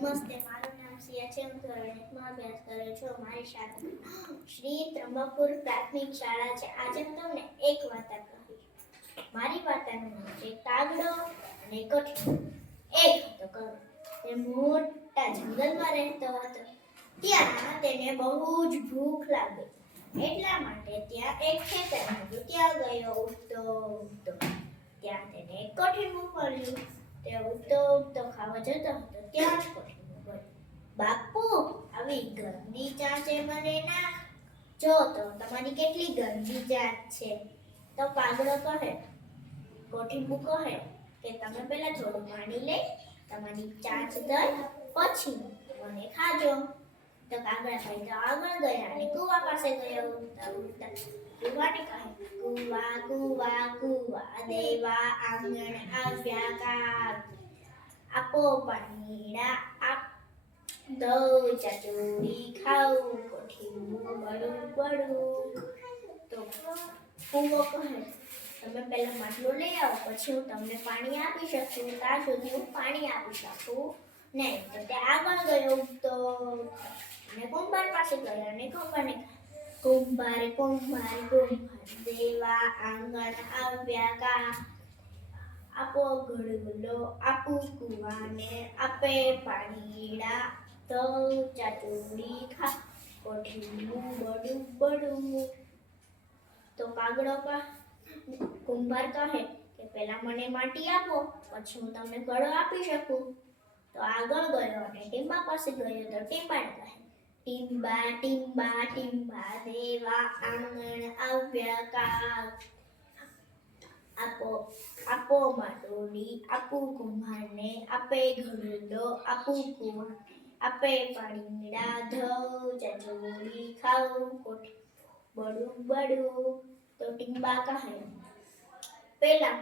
નમસ્તે, મારું નામ સિયા છે. હું ધોરણ 1 માં અભ્યાસ કરું છું. મારી શાળા શ્રી ત્રંબકપુર પ્રાથમિક શાળા છે. આજે હું તમને એક વાર્તા કહીશ. મારી વાર્તાનું નામ છે કાગડો અને કઠી. એક હતો કાગડો. તે મોટા જંગલમાં રહેતો હતો. ત્યાં તેને બહુ જ ભૂખ લાગી. એટલા માટે ત્યાં એક ખેતર હતું. ત્યાં ગયો ઉડતો. ત્યાં તેને એક કઠીનું મળ્યું. તે ઉડતો ખાવા જતો હતો. ત્યાં જ કઠીનું બોલ્યું, બાપુ, આવી ગંદી ચા છે, મને નાખ. જો તો તમારી કેટલી ગંદી ચા છે. તો કાગડો કહે, કઠીનું કહે કે તમે પહેલા થોડું પાણી લઈ તમારી ચાંચ દઈ પછી મને ખાજો. તો કાગડાભાઈ તો આગળ ગયા અને કુવા પાસે ગયા. ઉડતા કુવાને કહે, કુવા કુવા કુવા દેવા આંગણ આવ્યા કાગ. આપો પાણીડા આપ દઉં ચચોરી ખાઉં કોઠીનું બડું બડું. તો કુવો કહે, તમે પહેલા માટલું લઈ આવો પછી હું તમને પાણી આપી શકું. ત્યાં સુધી હું પાણી આપી શકું નહીં. તો તે આગળ ગયો ઉગતો અને કુંભાર પાસે ગયો અને કુંભારને કુંભાર કુંભાર કુંભાર દેવા આંગણ આવ્યા કા. આપો ગળગુલો આપું કુવાને આપે પાણીડા તો ચાચુડી ખા કોઠીનું બડું બડું. તો કાગડો કુંભાર કહે કે પહેલા મને માટી આપો પછી હું તમને ઘડો આપી શકું. તો આગળ ગયો અને ટીંબા પાસે ગયો. તો ટીંબાને કહે, ટીંબા ટીંબા ટીંબા દેવા આંગણ આવ્યા કાગ. આપો માટોડી આપું કુંભારને આપે ઘડો આપું કુવાને આપે પાણીડા ધઉં ચચોરી ખાઉં કોઠી બડું બડું. તો ટીંબા કહે, પેલા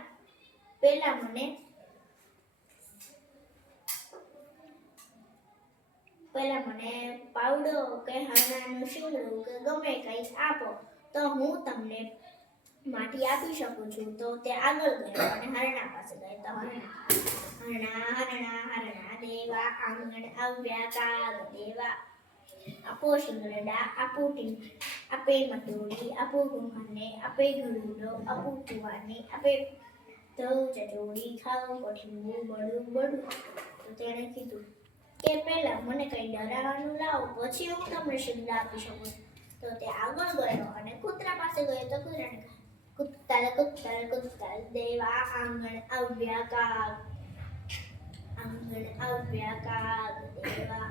મને પાવડો કે હરણાનું શીંગડું કે ગમે કંઈક આપો તો હું તમને માટી આપી શકું છું. તો તે આગળ ગયો અને હરણા પાસે ગયો. તો હરણા હરણા હરણા દેવા આંગણ આવ્યા કાગ. દેવા આપો શીંગડા આપું ટીંબા આપે મટોડી આપું કુંભારને આપે ઘડુડો આપું કુવાને આપે ધઉં ચચોડી ખાઉં કોઠીનું બડું બડું. તો તેણે કીધું કે પહેલા મને કંઈ ડરાવવાનું લાવો પછી હું તમને શીંગડા આપી શકું. તો તે આગળ ગયો અને કૂતરા પાસે ગયો. તો કૂતરાને કહે, કુત્તલ કુત્તલ કુત્તલ દેવા આંગણ આવ્યા કાગ. આંગણ આવ્યા કાગ. દેવા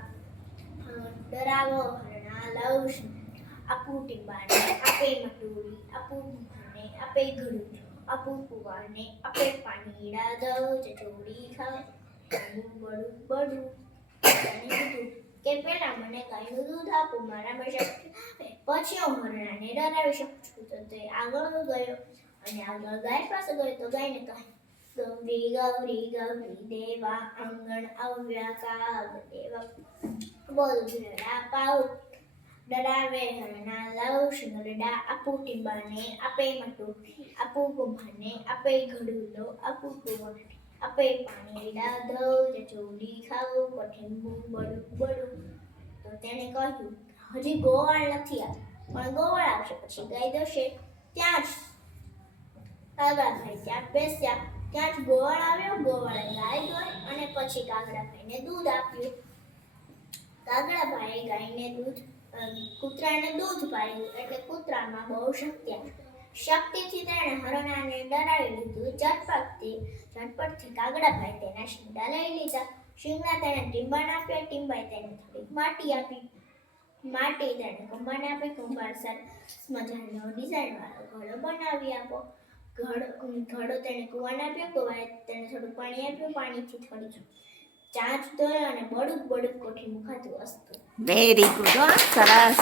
ડરાવો હરણા લઉં આપું ટીંબાને આપે મટોડી આપું કુંભારને આપે ઘડું આપું કુવાને આપે પાણીડા દઉં ચચોડી ખાઉં બડું બડું. કીધું કે પહેલા મને ગાયનું દૂધ આપો મારામાં શક્તિ પછી હું હરણાને ડરાવી શકું છું. તો તે આગળ ગયો અને આગળ ગાય પાસે ગયો. તો ગાયને કહે, ગૌરી ગૌરી ગૌરી દેવા આંગણ આવ્યા કાગ. દેવા બોલ ઘેડા પાઉ ડરાવે હરણા લઉં શીંગડા આપું ટીંબાને આપે મટોડી આપું કુંભારને આપે ઘડુલો આપું કુવાને આપે પાણીડા ધઉં ચચોડી ખાઉં કોઠીનું બડું બડું. તો તેણે કહ્યું, હજી ગોવાળ નથી આવ્યો પણ ગોવાળ આવશે પછી ગાય દોશે. ત્યાં જ કાગડાભાઈ ત્યાં બેસ્યા. ત્યાં જ ગોવાળ આવ્યો. ગોવાળે ગાય દોઈ અને પછી કાગડાભાઈને દૂધ આપ્યું. કાગડાભાઈએ ગાયને કૂતરાને દૂધ પાયું એટલે કૂતરામાં બહુ શક્તિ આવી. શક્તિથી તેણે હરણાને ડરાવી લીધું. ઝટપટથી કાગડાભાઈ તેના શીંગડા લઈ લીધા. શીંગડા તેણે ટીંબાને આપ્યા. ટીંબાએ તેને થોડીક માટી આપી. માટી તેણે કુંભારને આપી. કુંભાર સરસ મજાનો ડિઝાઇનવાળો ઘડો બનાવી આપો. ઘડો તેણે કુવાને આપ્યો. કુવાએ તેને થોડું પાણી આપ્યું. પાણીથી થોડી ચાંચ ધોઈ અને બડુક બડુક કોઠીનું ખાધું. અસ્તુ. વેરી ગુડ, સરસ.